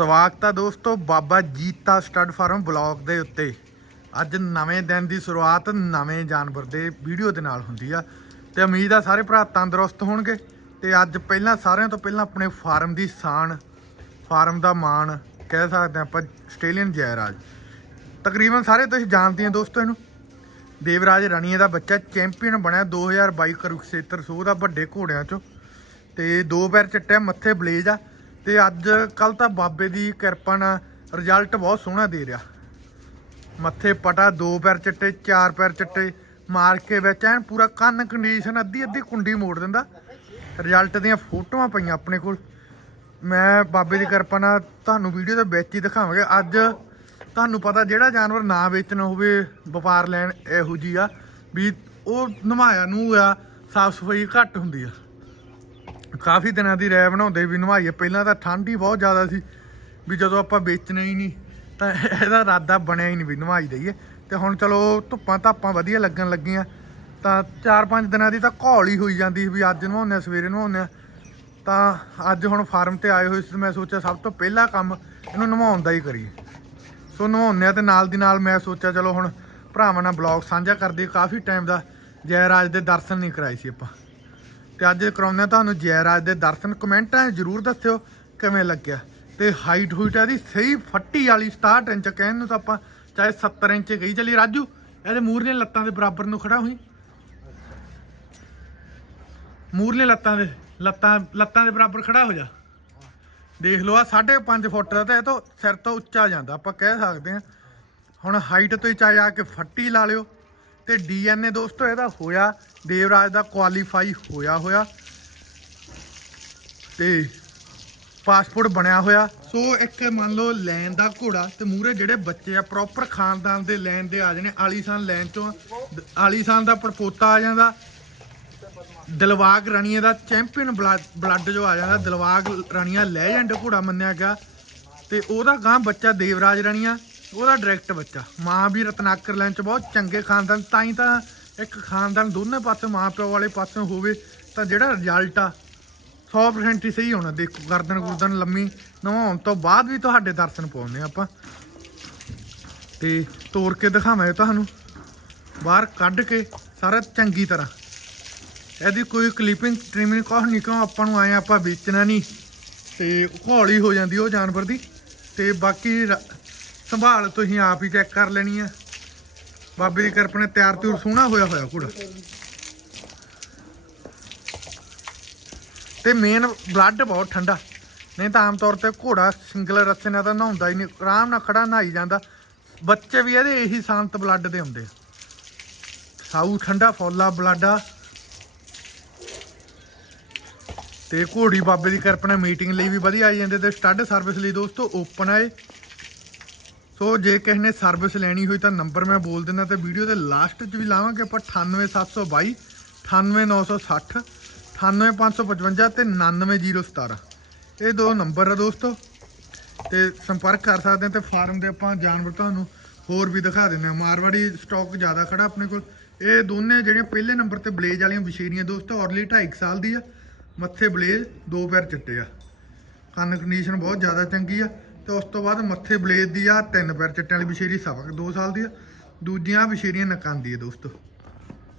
ਸਵਾਗਤ ਹੈ ਦੋਸਤੋ, Baba Jeeta stud farm blog ਦੇ ਉੱਤੇ। ਅੱਜ ਨਵੇਂ ਦਿਨ ਦੀ ਸ਼ੁਰੂਆਤ ਨਵੇਂ ਜਾਨਵਰ ਦੇ ਵੀਡੀਓ ਦੇ ਨਾਲ ਹੁੰਦੀ ਆ। ਤੇ ਉਮੀਦ ਆ ਸਾਰੇ ਭਰਾ ਤੰਦਰੁਸਤ ਹੋਣਗੇ। ਤੇ ਅੱਜ ਪਹਿਲਾਂ ਸਾਰਿਆਂ ਤੋਂ ਪਹਿਲਾਂ ਆਪਣੇ ਫਾਰਮ ਦੀ ਸ਼ਾਨ ਫਾਰਮ ਦਾ ਮਾਣ ਕਹਿ ਸਕਦੇ ਹਾਂ ਆਪਾਂ, ਆਸਟ੍ਰੇਲੀਅਨ ਜੈਰਾਜ। ਤਕਰੀਬਨ ਸਾਰੇ ਤੁਸੀਂ ਜਾਣਦੇ ਹੋ ਦੋਸਤੋ ਇਹਨੂੰ। ਦੇਵਰਾਜ ਰਾਣੀਏ ਦਾ ਬੱਚਾ, ਚੈਂਪੀਅਨ ਬਣਿਆ 2022 ਕੁਰੂਕਸ਼ੇਤਰ ਸੋਹ ਦਾ ਵੱਡੇ ਘੋੜਿਆਂ ਚੋਂ। ਤੇ ਦੋ ਪੈਰ ਚਿੱਟੇ ਮੱਥੇ ਬਲੇਜ ਆ। ਤੇ ਅੱਜ ਕੱਲ ਤਾਂ ਬਾਬੇ ਦੀ ਕਿਰਪਾ ਨਾਲ ਰਿਜ਼ਲਟ ਬਹੁਤ ਸੋਹਣਾ ਦੇ ਰਿਹਾ। ਮੱਥੇ ਪਟਾ, ਦੋ ਪੈਰ ਚਿੱਟੇ, ਚਾਰ ਪੈਰ ਚਿੱਟੇ, ਮਾਰ ਕੇ ਵਿੱਚ ਐਨ ਪੂਰਾ ਕੰਨ ਕੰਡੀਸ਼ਨ ਅੱਧੀ ਅੱਧੀ ਕੁੰਡੀ ਮੋੜ ਦਿੰਦਾ। ਰਿਜ਼ਲਟ ਦੀਆਂ ਫੋਟੋਆਂ ਪਈਆਂ ਆਪਣੇ ਕੋਲ। ਮੈਂ ਬਾਬੇ ਦੀ ਕਿਰਪਾ ਨਾਲ ਤੁਹਾਨੂੰ ਵੀਡੀਓ ਦੇ ਵਿੱਚ ਹੀ ਦਿਖਾਵਾਂਗੇ। ਅੱਜ ਤੁਹਾਨੂੰ ਪਤਾ ਜਿਹੜਾ ਜਾਨਵਰ ਨਾ ਵੇਚਣਾ ਹੋਵੇ, ਵਪਾਰ ਲੈਣ ਇਹੋ ਜੀ ਆ, ਵੀ ਉਹ ਨਮਾਇਆ ਨੂੰ ਆ, ਸਾਫ਼ ਸਫ਼ਾਈ ਘੱਟ ਹੁੰਦੀ ਆ। ਕਾਫੀ ਦਿਨਾਂ ਦੀ ਰਹਿ ਬਣਾਉਂਦੇ ਵੀ ਨਵਾਈਏ। ਪਹਿਲਾਂ ਤਾਂ ਠੰਡ ਹੀ ਬਹੁਤ ਜ਼ਿਆਦਾ ਸੀ ਵੀ ਜਦੋਂ ਆਪਾਂ ਵੇਚਣਾ ਹੀ ਨਹੀਂ, ਤਾਂ ਇਹਦਾ ਇਰਾਦਾ ਬਣਿਆ ਹੀ ਨਹੀਂ ਵੀ ਨਵਾਈ ਦਈਏ। ਤੇ ਹੁਣ ਚਲੋ ਧੁੱਪਾਂ ਧਾਪਾਂ ਵਧੀਆ ਲੱਗਣ ਲੱਗੀਆਂ, ਤਾਂ 4-5 ਦਿਨਾਂ ਦੀ ਤਾਂ ਘੋਲ ਹੀ ਹੋਈ ਜਾਂਦੀ ਸੀ ਵੀ ਅੱਜ ਨਵਾਉਂਦੇ ਆ ਸਵੇਰੇ ਨਵਾਉਂਦੇ ਆ ਤਾਂ ਅੱਜ ਹੁਣ ਫਾਰਮ ਤੇ ਆਏ ਹੋਏ ਸੀ ਤੇ ਮੈਂ ਸੋਚਿਆ ਸਭ ਤੋਂ ਪਹਿਲਾ ਕੰਮ ਇਹਨੂੰ ਨਵਾਉਣ ਦਾ ਹੀ ਕਰੀਏ। ਸੋ ਨਵਾਉਂਦੇ ਆ ਤੇ ਨਾਲ ਦੀ ਨਾਲ ਮੈਂ ਸੋਚਿਆ ਚਲੋ ਹੁਣ ਭਰਾਵਾਂ ਨਾਲ ਬਲੌਗ ਸਾਂਝਾ ਕਰਦੇ ਕਾਫੀ ਟਾਈਮ ਦਾ ਜੈ ਰਾਜ ਦੇ ਦਰਸ਼ਨ ਨਹੀਂ ਕਰਾਏ ਸੀ ਆਪਾਂ। ਤੇ ਅੱਜ ਕਰਾਉਂਦੇ ਆ ਤੁਹਾਨੂੰ ਜੈਰਾਜ ਦੇ ਦਰਸ਼ਨ। ਕਮੈਂਟਾਂ ਜਰੂਰ ਦੱਸਿਓ ਕਿਵੇਂ ਲੱਗਿਆ। ਤੇ ਹਾਈਟ ਹੂਟ ਇਹਦੀ, ਸਹੀ ਫੱਟੀ ਵਾਲੀ 67 ਇੰਚ ਕਹਿਣ ਨੂੰ ਤਾਂ ਆਪਾਂ ਚਾਹੇ 70 ਇੰਚ ਗਈ ਚੱਲੀ ਰਾਜੂ, ਇਹਦੇ ਮੂਰਲੇ ਲੱਤਾਂ ਦੇ ਬਰਾਬਰ ਨੂੰ ਖੜਾ ਹੋਈ। ਮੂਰਲੇ ਲੱਤਾਂ ਦੇ, ਲੱਤਾਂ ਲੱਤਾਂ ਦੇ ਬਰਾਬਰ ਖੜਾ ਹੋ ਜਾ। ਦੇਖ ਲਓ ਆ 5.5 ਫੁੱਟ ਦਾ ਤਾਂ ਇਹ ਤੋਂ ਸਿਰ ਤੋਂ ਉੱਚਾ ਜਾਂਦਾ। ਆਪਾਂ ਕਹਿ ਸਕਦੇ ਹਾਂ, ਹੁਣ ਹਾਈਟ ਤੋਂ ਹੀ ਚਾਹੇ ਆ ਕੇ ਫੱਟੀ ਲਾ ਲਿਓ। ਤੇ ਡੀਐਨਏ ਦੋਸਤੋ, ਇਹਦਾ ਹੋਇਆ, ਦੇਵਰਾਜ ਦਾ ਕੁਆਲੀਫਾਈ ਹੋਇਆ ਹੋਇਆ। ਤੇ ਪਾਸਪੋਰਟ ਬਣਿਆ ਹੋਇਆ। ਸੋ ਇੱਕ ਮੰਨ ਲਓ ਲੈਣ ਦਾ ਘੋੜਾ ਤੇ ਮੂਰੇ ਜਿਹੜੇ ਬੱਚੇ ਆ ਪ੍ਰੋਪਰ ਖਾਨਦਾਨ ਦੇ ਲੈਣ ਦੇ ਆ ਜਾਣੇ ਆਲੀਸ਼ਾਨ ਲੈਣ ਤੋਂ ਆਲੀਸ਼ਾਨ ਦਾ ਪੜਪੋਤਾ ਆ ਜਾਂਦਾ। ਦਿਲਵਾਗ ਰਣੀਏ ਦਾ ਚੈਂਪੀਅਨ ਬਲੱਡ ਜੋ ਆ ਜਾਂਦਾ। ਦਿਲਵਾਗ ਰਣੀਆ ਲੈਜੈਂਡ ਘੋੜਾ ਮੰਨਿਆ ਗਿਆ। ਤੇ ਉਹਦਾ ਗਾਂ ਬੱਚਾ ਦੇਵਰਾਜ ਰਣੀਆ। ਉਹਦਾ ਡਾਇਰੈਕਟ ਬੱਚਾ। ਮਾਂ ਵੀ ਰਤਨਾਕਰ ਲੈਣ ਚ ਬਹੁਤ ਚੰਗੇ ਖਾਨਦਾਨ, ਤਾਂ ਹੀ ਤਾਂ ਇੱਕ ਖਾਨਦਾਨ ਦੋਨੇ ਪਾਸੇ ਮਾਂ ਪਿਓ ਵਾਲੇ ਪਾਸੇ ਹੋਵੇ, ਤਾਂ ਜਿਹੜਾ ਰਿਜ਼ਲਟ ਆ 100% ਹੀ ਸਹੀ ਹੋਣਾ। ਦੇਖੋ, ਗਰਦਨ ਗੁਰਦਨ ਲੰਮੀ ਨਵਾਉਣ ਤੋਂ ਬਾਅਦ ਵੀ ਤੁਹਾਡੇ ਦਰਸ਼ਨ ਪਾਉਂਦੇ ਆਪਾਂ। ਤੇ ਤੋੜ ਕੇ ਦਿਖਾਵਾਂਗੇ ਤੁਹਾਨੂੰ। ਬਾਹਰ ਕੱਢ ਕੇ ਸਾਰਾ ਚੰਗੀ ਤਰ੍ਹਾਂ। ਇਹਦੀ ਕੋਈ ਕਲੀਪਿੰਗ ਟ੍ਰਿਮਿੰਗ ਕੁਛ ਨਹੀਂ, ਕਿਉਂ ਆਪਾਂ ਨੂੰ ਆਏ ਆਪਾਂ ਵੇਚਣਾ ਨਹੀਂ। ਤੇ ਹੌਲੀ ਹੋ ਜਾਂਦੀ ਉਹ ਜਾਨਵਰ ਦੀ। ਤੇ ਬਾਕੀ ਰ- ਸੰਭਾਲ, ਤੁਸੀਂ ਆਪ ਹੀ ਚੈੱਕ ਕਰ ਲੈਣੀ ਆ। ਬਾਬੇ ਦੀ ਕਿਰਪਾ ਨਾਲ ਤਿਆਰ ਤਿਉਰ ਸੋਹਣਾ ਹੋਇਆ ਹੋਇਆ ਘੋੜਾ। ਤੇ ਮੇਨ ਬਲੱਡ ਬਹੁਤ ਠੰਡਾ। ਨਹੀਂ ਤਾਂ ਆਮ ਤੌਰ ਤੇ ਘੋੜਾ ਸਿੰਗਲ ਰੱਸੇ ਨਾਲ ਤਾਂ ਨਹਾਉਂਦਾ ਹੀ ਨਹੀਂ, ਆਰਾਮ ਨਾਲ ਖੜਾ ਨਹਾਈ ਜਾਂਦਾ। ਬੱਚੇ ਵੀ ਇਹਦੇ ਇਹੀ ਸ਼ਾਂਤ ਬਲੱਡ ਦੇ ਹੁੰਦੇ ਆ। ਸਾਊ ਠੰਡਾ, ਫੌਲਾ ਬਲੱਡ ਤੇ ਘੋੜੀ ਬਾਬੇ ਦੀ ਕਿਰਪਾ ਨਾਲ ਮੀਟਿੰਗ ਲਈ ਵੀ ਵਧੀਆ ਆਈ ਜਾਂਦੇ ਤੇ ਸਟੱਡ ਸਰਵਿਸ ਲਈ ਦੋਸਤੋ ਓਪਨ ਆਏ ਸੋ ਜੇ ਕਿਸੇ ਨੇ ਸਰਵਿਸ ਲੈਣੀ ਹੋਈ ਤਾਂ ਨੰਬਰ ਮੈਂ ਬੋਲ ਦਿੰਦਾ ਤੇ ਵੀਡੀਓ ਦੇ ਲਾਸਟ 'ਚ ਵੀ ਲਾਵਾਂਗੇ ਆਪਾਂ 98722 98960 98555 ਤੇ 99017 ਇਹ ਦੋ ਨੰਬਰ ਆ ਦੋਸਤੋ। ਤੇ ਸੰਪਰਕ ਕਰ ਸਕਦੇ ਆ ਤੇ ਫਾਰਮ ਦੇ ਆਪਾਂ ਜਾਨਵਰ ਤੁਹਾਨੂੰ ਹੋਰ ਵੀ ਦਿਖਾ ਦਿੰਦੇ ਆ ਮਾਰਵਾੜੀ ਸਟਾਕ ਜ਼ਿਆਦਾ ਖੜਾ ਆਪਣੇ ਕੋਲ। ਇਹ ਦੋਨੇ ਜਿਹੜੀਆਂ ਪਹਿਲੇ ਨੰਬਰ ਤੇ ਬਲੇਜ ਵਾਲੀਆਂ ਵਿਸ਼ੇਰੀਆਂ ਦੋਸਤੋ ਔਰਲੀ 2.5 ਸਾਲ ਦੀ ਆ। ਮੱਥੇ ਬਲੇਜ ਦੋ ਪੈਰ ਚਿੱਟੇ ਆ। ਕੰਨ ਕੰਡੀਸ਼ਨ ਬਹੁਤ ਜ਼ਿਆਦਾ ਚੰਗੀ ਆ। ਤੇ ਉਸ ਤੋਂ ਬਾਅਦ ਮੱਥੇ ਬਲੇਜ ਦੀ ਆ, ਤਿੰਨ ਪੈਰ ਚਿੱਟੇ ਵਾਲੀ ਵਿਸ਼ੇਰੀ ਸਵਾ 2 ਸਾਲ ਦੀ ਆ। ਦੂਜੀਆਂ ਵਿਸ਼ੇਰੀਆਂ ਨਕਾਂ ਦੀ ਆ ਦੋਸਤੋ।